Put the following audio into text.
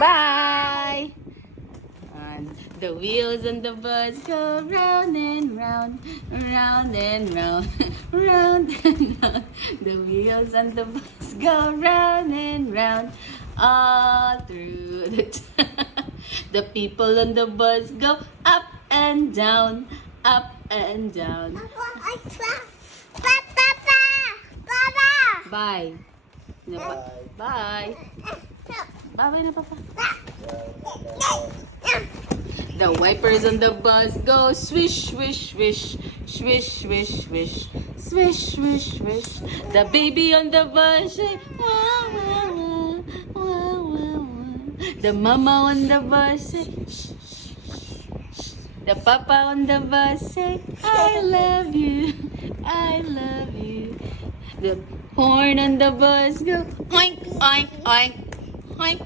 Bye! And the wheels on the bus go round and round, round and round, round and round. The wheels on the bus go round and round, all through the town. The people on the bus go up and down, up and down. Bye. Bye. Bye na, Papa. The wipers on the bus go swish, swish, swish, swish, swish, swish, swish, swish, swish. The baby on the bus say, wah, wah, wah, wah, wah, wah. The mama on the bus say, shh, shh, shh. The papa on the bus say, I love you, I love you. The horn on the bus go oink, oink, oink, oink,